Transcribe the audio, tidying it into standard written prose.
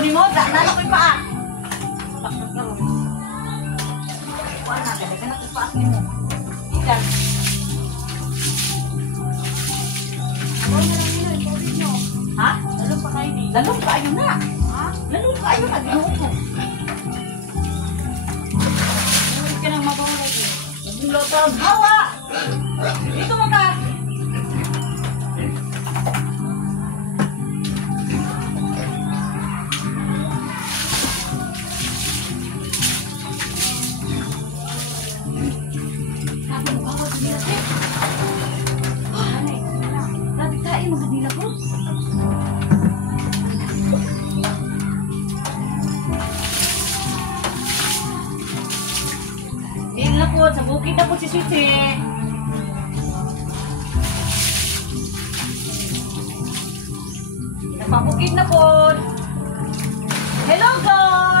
ni mo, daanan ako'y paa. Kuhaan na, dali ka na ako'y paa ni mo. Ikan. Ha? Lalong pa kayo ni. Lalong pa ayun na. Ha? Lalong pa ayun na, ginuot mo. Lalong ka nang magawalay eh. Nagulot ang hawa! Dito mo ka! Sa bukid na po si Sweetie. Napabukid na po. Hello guys!